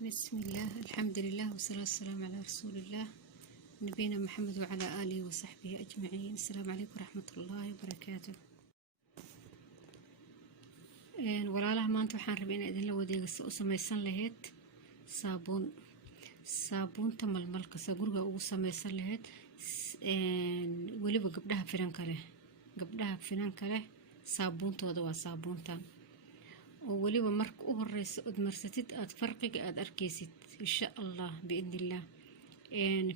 بسم الله، الحمد لله والصلاة والسلام على رسول الله نبينا محمد وعلى آله وصحبه أجمعين. السلام عليكم ورحمة الله وبركاته. walaalaha maanta waxaan rabay inaan idinla wadeegso u samaysan lahayd saabuunta malmalka guriga ugu samaysan lahayd weliba gabdhaha finanka leh saabuuntooda waa saabuuntan oo weliba marka u horeysa od marsatid aad farqiga aad arkaysid insha Allah biidnillah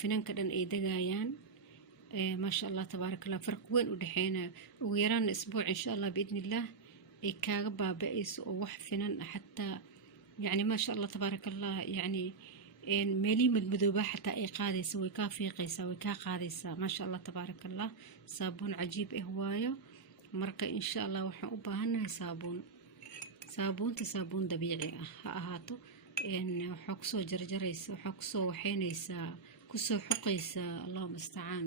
finanka dhan ay dagayaan ما شاء الله تبارك الله فرق وين ودحينا ويرانا اسبوع ان شاء الله باذن الله اي كاغا بابئيس او wax finan حتى يعني ما شاء الله تبارك الله يعني ميلي مدمدوبه حتى اي قاديسه way ka fiiqaysa way ka qaadaysa ما شاء الله تبارك الله صابون عجيب waayo marka in sha Allah waxaan u baahanahay saabuun dabiici ah ha ahaato waxa ku soo jarjaraysa waxa ku soo waxeynaysa ku soo xoqaysa Allah musta'an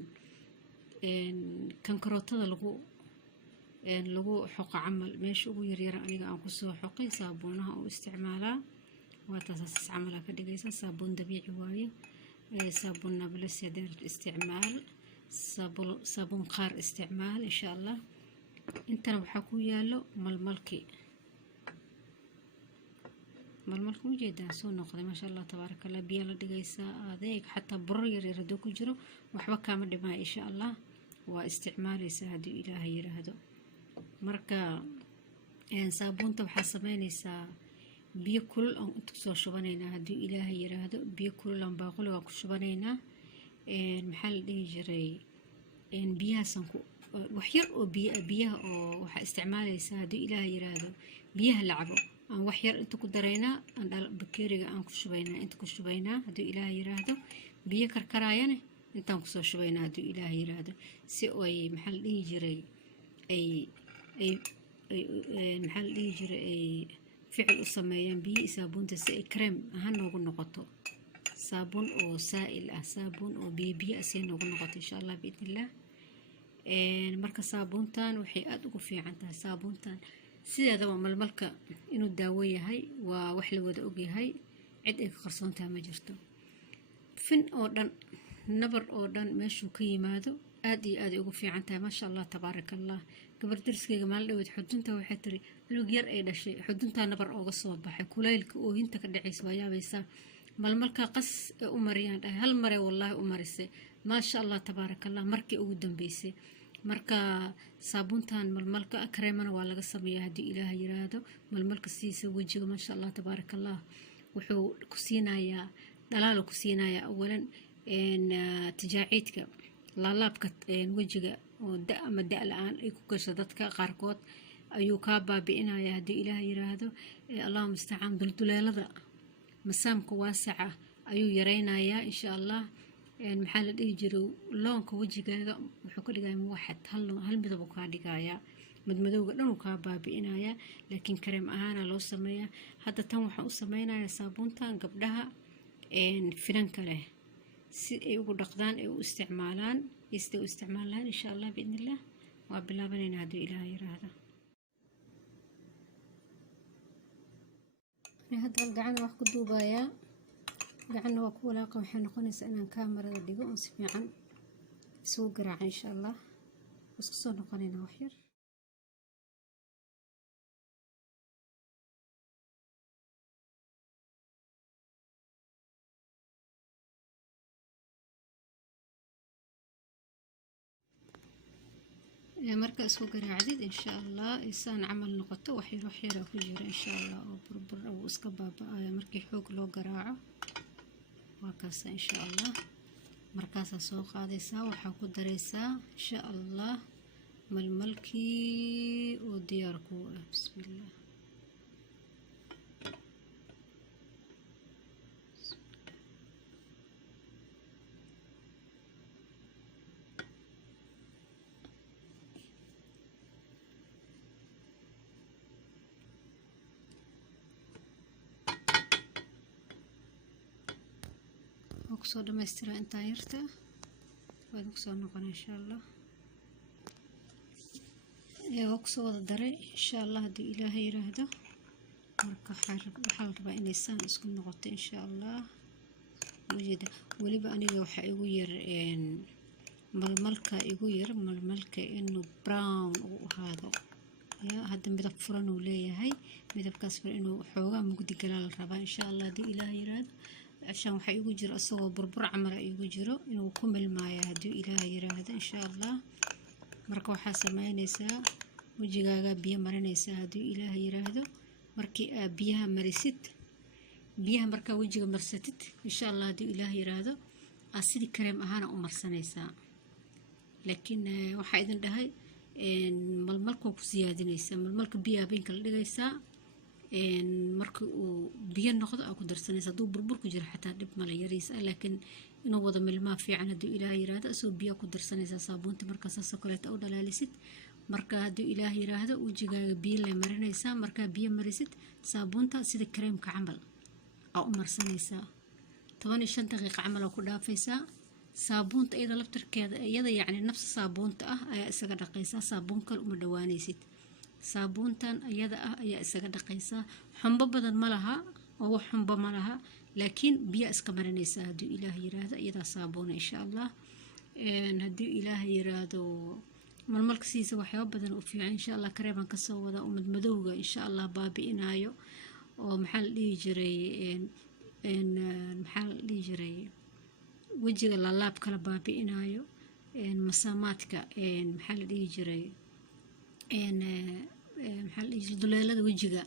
kan karootada lagu xoqo camal meesha ugu yaryar aniga aan ku soo xoqay saabuunaha oo isticmaalaa waa taas camal ka dhigaysa saabuun dabiici waayo saabuun nablus yadeer isticmaal saabuun qaar isticmaal insha Allah intana waxa ku yaalo malmalku ujeedaa soo noqday ما شاء الله تبارك الله biyo la dhigaysa adeeg xataa bur yar haduu ku jiro waxba kaama dhimaa insha Allah waa isticmaalaysa hadii Ilaahay yiraahdo marka saabuunta waxa sameynaysaa biyo kulul aan inta soo shubaneynaa hadii Ilaahay yiraahdo biyo kulul aan baaquli waa ku shubaneynaa maxaa la dhihi jiray biyahaasan ku wax yar oo biyaha oo waxa isticmaalaysa hadii Ilaahay yiraahdo biyaha la cabo aan wax yar inta ku dareynaa aan bakeriga aan ku shubaynaa inta ku shubaynaa hadii Ilaahay yiraahdo biyo karkarayana intaan ku soo shubaynaa hadii Ilaahay yiraahdo si ay maxal dhihi jiray ay maxal dhihi jiray ay ficil u sameeyaan biyo saabuunta si ay cream ahaan noogu noqoto saabuun oo saa'il ah saabuun oo biyo asii noogu noqoto insha Allah biidnillah marka saabuuntan waxay aad ugu fiican tahay saabuuntan sideeda malmalka inuu daawo yahay waa wax la wada og yahay cid ay ka qarsoontahay ma jirto fin oo dhan nabar oo dhan meeshuu ka yimaado aad iyo aad ugu fiican tahay ma sha Allah tabarakallah gabar darskeyga maal dhaweed xudunta waxay tiri lug yar ay dhashay xudunta nabar ooga soo baxay kuleylka oo inta ka dhaceys waa yaabaysa malmalka qas u mariyaan hal mare wallahi u marisay ma sha Allah tabarakallah markii ugu dambeysay marka saabuuntan malmalka kareemana waa laga sameeyaa hadii Ilaahay yiraahdo malmalka siisa wajiga ma sha Allah tabarakallah wuxuu ku siinayaa dhalaal ku siinayaa awalan tijaacidka laabka wajiga oo ama da'laan ay ku gasho dadka qaarkood ayuu ka baabi'inayaa hadii Ilaahay yiraahdo Allah musta'an dulduleelada masaamka waasaca ayuu yareynayaa insha Allah maxaa la dhihi jiray loonka wajigaaga wuxuu ka dhigayaa waxad hal midab ka dhigaya madmadowga dhan uu ka baabi'inaya laakiin kareem ahaan loo sameeyaa hadda tan waxa uu sameynayaa saabuuntan gabdhaha finanka leh si ay ugu dhaqdaan ay u isticmaalaan insha Allah biidnillah waa bilaabanayna hadii Ilaahay yiraahdo hadda gacan wax ku duubaya gacana waa ku walaaqa waxay noqonaysaa inaan kaamirada dhigo oo si fiican soo garaaco insha Allah isku soo noqonayna wax yar marka isku garaacdid insha Allah isaan amal noqoto wax yar ku jira insha Allah oo burbur oo iska baaba'aya markii xoog loo garaaco وكاس إن شاء الله مركز سوق هذا وحا ku dareysaa insha Allah malmalkii oo diyaar ku ah bismillah وكسو دمسترا انت يرتا وكسو نقول ان شاء الله وكسو دري ان شاء الله دي إلهي يراهده marka waxaa la rabaa inay saan isku noqoto insha allah. wajida weliba aniga waxaa igu yar malmalka igu yar, malmalka inuu brown uu ahaado. hadda midab furan uu leeyahay, midabkaas furan inuu xoogaa mugdi galaa la rabaa insha allah haddii ilaah yiraahdo. عشان waxaa igu jiro asagoo burbur camal igu jiro inuu ku milmaayo haddii ilaah yiraahdo insha allah. marka waxaa sameynaysaa wajigaaga biyo marinaysaa haddii ilaah yiraahdo. markii aad biyaha marisid, biyaha markaa wajiga marsatid insha allah haddii ilaah yiraahdo aad sidii kareem ahaana u marsanaysaa. laakiin waxaa idin dhahay malmalka ku siyaadinaysaa, malmalka biyaha habeenka la dhigaysaa. markii uu biyo noqdo aad ku darsanaysaa. hadduu burbur ku jiro xataa dhib male yariisa, laakiin inuu wada milmaa fiican haddii ilaah yiraahdo. asoo biyo ku darsanaysaa saabuunta markaa saas oo kaleeta u dhalaalisid. marka haddii ilaah yiraahdo wajigaaga biyo la marinaysaa. markaa biyo marisid saabuunta sida kareemka camal aa u marsanaysaa. 15 daqiiqo camal oo ku dhaafaysaa. saabuunta iyada laftarkeeda iyada yacni nafsi saabuunta ah ayaa isaga dhaqaysaa. saabuun kale uma dhawaanaysid. saabuuntan iyada ah ayaa isaga dhaqaysaa. xumbo badan ma laha oo wax xumbo ma laha, laakiin biyo iska marinaysaa haddii ilaah yiraahdo. iyadaa saabuuna insha allah. haddii ilaah yiraahdo malmalka siisa waxyaabo badan u fiican insha allah. kareeban kasoo wada umad madowga insha allah baabi'inaayo oo maxaa la dhihi jiray wajiga laalaab kala baabi'inaayo. masaamaadka maxaa la dhihi jiray duleelada wajiga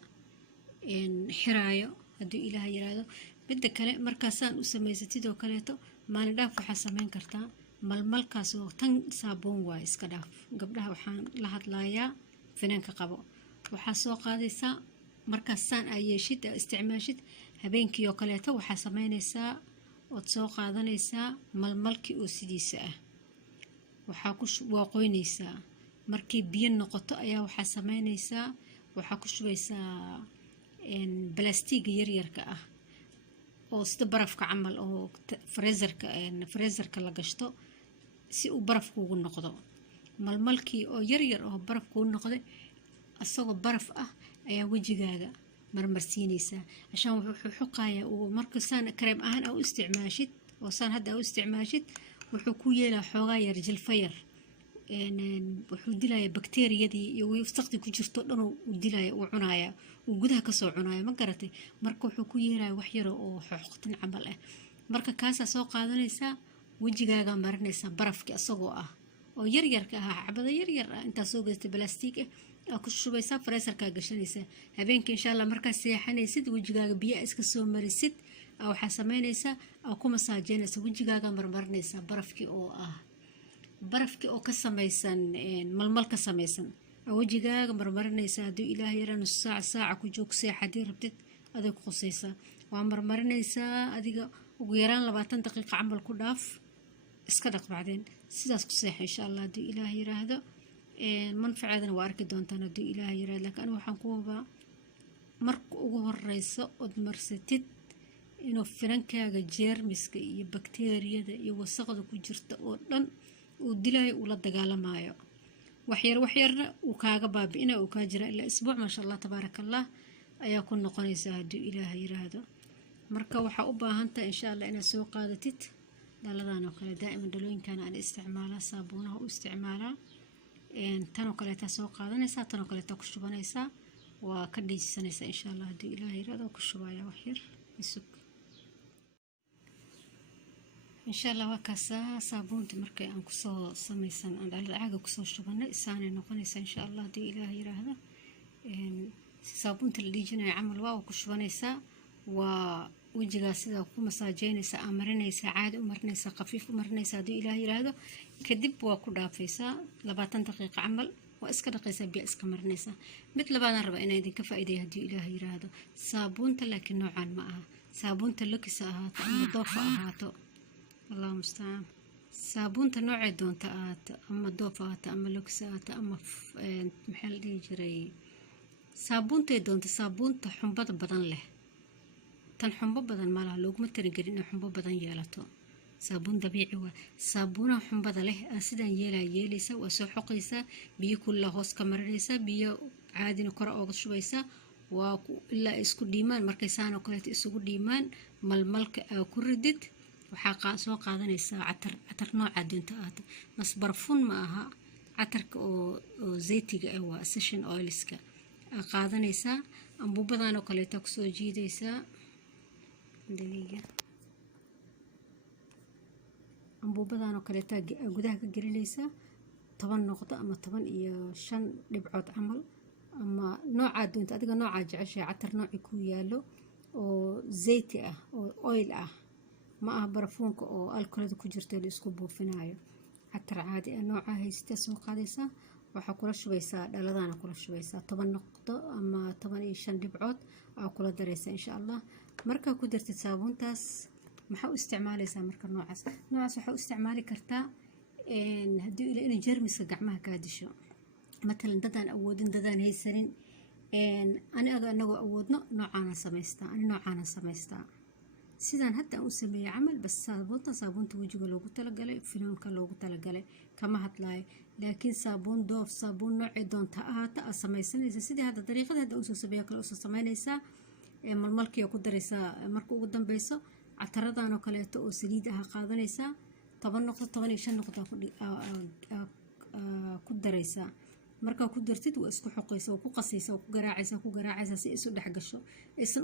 xiraayo haddii ilaah yiraahdo. midda kale markaasaan u samaysatid oo kaleeto maalin dhaaf waxaa samayn kartaa malmalkaas oo tan saabuun waay iska dhaaf. gabdhaha waxaan la hadlayaa finaanka qabo. waxaa soo qaadaysaa markaas saan aa yeeshid aa isticmaashid habeenkii oo kaleeto waxaa samaynaysaa ood soo qaadanaysaa malmalkii oo sidiisa ah. waa qoynaysaa. markii biyo noqoto ayaa waxaa samaynaysaa waxaa ku shubaysaa balastiiga yaryarka ah oo sida barafka camal oo freezerka la gashto si uu barafku ugu noqdo. malmalkii oo yaryar oo barafku u noqday asagoo baraf ah ayaa wajigaaga marmarsiinaysaa. عشان wuxuu xuqayaa uu marka saan kareem ahaan u isticmaashid oo saan hadda u isticmaashid wuxuu ku yeelaa xoogaa yar jilfayar. wuxuu dilayaa bakteeriyadii iyo wasaqdi ku jirto dhan uu dilayaa, uu cunayaa, uu gudaha kasoo cunayaa ma garatay. marka wuxuu ku yeelaa wax yar oo xoqtin camal ah. marka kaasaa soo qaadanaysaa wajigaaga marinaysaa barafkii asagoo ah oo yaryarka ah, xabada yaryar ah intaa soo gadatay balastiig ah ku shubaysaa freezerka gashanaysaa. habeenkii insha allah markaa seexanaysid wajigaaga biyo iska soo marisid waxaa samaynaysaa ku masaajeynaysaa wajigaaga marmarinaysaa barafkii oo ka samaysan malmal ka samaysan wajigaaga marmarinaysaa. haddii ilaah yara nus saaca ku joog seexadii rabtid aday ku qusaysaa. waa marmarinaysaa adiga ugu yaraan 20 daqiiqo camal ku dhaaf iska dhaq bacdeen sidaas ku seexa insha allah haddii ilaah yiraahdo. manfaceedana waa arki doontaan haddii ilaah yiraahdo. laakiin aniga waxaan ku hubaa marka ugu horeyso ood marsatid inuu finankaaga jeermiska iyo bakteeriyada iyo wasaqda ku jirta oo dhan uu dilaayo uu la dagaalamayo. waxyarna uu kaaga baabi'ina uu kaa jira ilaa isbuuc maasha allah tabaarakallah ayaa ku noqonaysaa haddii ilaah yiraahdo. marka waxaa u baahan tahay insha allah inaad soo qaadatid dhaladan oo kale. daa'iman dhalooyinkan aan isticmaalaa, saabuunaha u isticmaalaa. tan oo kaleeta soo qaadanaysaa, tan oo kaleeta ku shubanaysaa, waa ka dhiisanaysaa insha allah haddii ilaah yiraahdo. ku shubaya wax yar isug insha allah. waa kaasaa saabuunta markay aan kusoo samaysan aan dhalada caaga kusoo shubanay isaanay noqonaysaa insha allah haddii ilaah yiraahdo. saabuunta la dhiijinayo camal waa ku shubanaysaa. waa wajigaa sidaa ku masaajeynaysaa, aa marinaysaa, caadi u marinaysaa, khafiif u marinaysaa haddii ilaah yiraahdo. kadib waa ku dhaafaysaa 20 daqiiqo camal waa iska dhaqaysaa, biyo iska marinaysaa. mid labaadaan rabaa inaan idinka faa'iideeyo haddii ilaah yiraahdo. saabuunta laakiin noocaan ma aha. saabuunta lokisa ahaato ama doofa ahaato, allahu mustacaan. saabuunta noocay doonta ahaato ama doof ahaato ama lokisa ahaato ama maxaa la dhihi jiray saabuuntay doonta. saabuunta xumbada badan leh, tan xumbo badan malaha, looguma talagelin inay xumbo badan yeelato. saabuun dabiici waa. saabuunaha xumbada leh sidaan yeelaysaa, waa soo xoqaysaa, biyo kulula hoos ka marinaysaa, biyo caadina kor ooga shubaysaa, waa ilaa isku dhiimaan. markay saan oo kaleeto isugu dhiimaan malmalka aa ku ridid waxaa soo qaadanaysaa catar nooca doonta aata, mas barfuun ma aha, catarka oo zeytiga ah waa essential oilska aa qaadanaysaa. ambuubadan oo kaleeto kusoo jiidaysaa daliga, ambuubadan oo kaleeto gudaha ka gelinaysaa 10 noqdo ama 15 dhibcood camal, ama nooca doonta adiga nooca jeceshay, catar nooci ku yaalo oo zeyti ah oo oil ah, ma aha barfuunka oo alcoholada ku jirto la isku buufinayo. catar caadi ah nooca haysta soo qaadaysaa, waxaa kula shubaysaa dhaladana kula shubaysaa 10 noqdo ama 15 dhibcood aa kula daraysaa insha Allah. markaa ku dartid saabuuntaas maxaa u isticmaalaysaa marka noocaas waxaa u isticmaali kartaa haddii ila in jeermiska gacmaha ka disho, matalan dadaan awoodin, dadaan haysanin, anagoo awoodno noocaana samaystaa sidaan hadda aan u sameeyay camal. bas saabuunta wajiga loogu talagalay, finaanka loogu talagalay kama hadlaayo, laakiin saabuun doof, saabuun noocee doonta ahaata aa samaysanaysa sidii hadda dariiqada hadda usoo sameeya kale usoo samaynaysaa. malmalkii ku daraysaa marka ugu dambeyso, cataradan oo kaleeto oo saliid ah qaadanaysaa 10 noqdo 15 noqdo ku daraysaa. markaa ku dartid waa isku xoqaysaa, ku qasaysaa, ku garaacaysaa si isu dhex gasho, aysan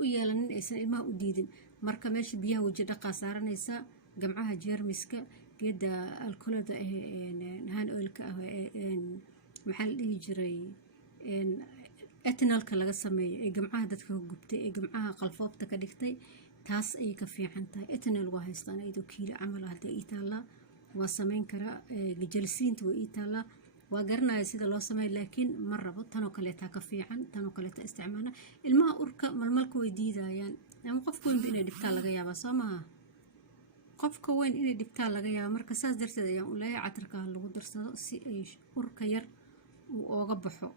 u yeelanin, aysan ilmaha u diidin. marka meesha biyaha waji dhaqaa saaranaysaa, gamcaha jeermiska geeda alcoholada hand oilka ah maxaa la dhihi jiray ethanolka laga sameeyo ee gamcaha dadka ka gubtay, ee gamcaha qalfoofta ka dhigtay, taas ayay ka fiican tahay. ethanol waa haystaan ayadoo kiilo camal ah hadda ii taallaa, waa samayn karaa. jalsiinta waa ii taallaa, waa garanaya sida loo sameeyo, laakiin ma rabo tanoo kaleeta ka fiican, tanoo kaleeta isticmaala. ilmaha urka malmalka way diidayaan, ama qofka weynba inay dhibtaa laga yaabaa, soo maaha, qofka weyn inay dhibtaa laga yaabaa. marka saas darteed ayaan u leeyahay catarka lagu darsado si ay urka yar uu ooga baxo,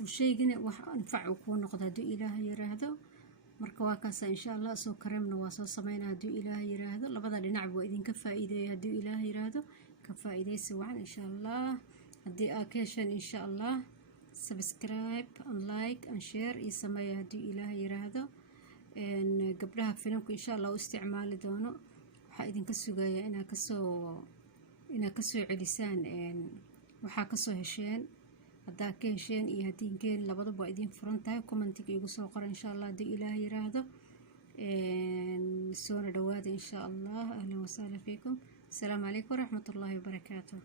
uu shaygana wax anfac uu kuu noqdo hadduu ilaahay yiraahdo. marka waa kaasa insha Allah. soo kareemna waa soo sameynaa hadduu ilaahay yiraahdo, labada dhinac waa idinka faa'iideeya hadduu ilaahay yiraahdo. ka faa'iideysi wacan insha Allah. haddii aad ka hesheen insha Allah, subscribe and like and share iyo sameeya hadduu ilaahay yiraahdo. gabdhaha filimku insha Allah u isticmaali doono, waxaa idinka sugayaa inaad kasoo celisaan waxaa kasoo hesheen. haddaa ka hesheen iyo haddii geen labadaba waa idin furan tahay, commentiga igu soo qora insha Allah hadduu ilaahay yiraahdo. soona dhawaada insha Allah. ahlan wasahlan fiikum. السلام عليكم ورحمة الله وبركاته.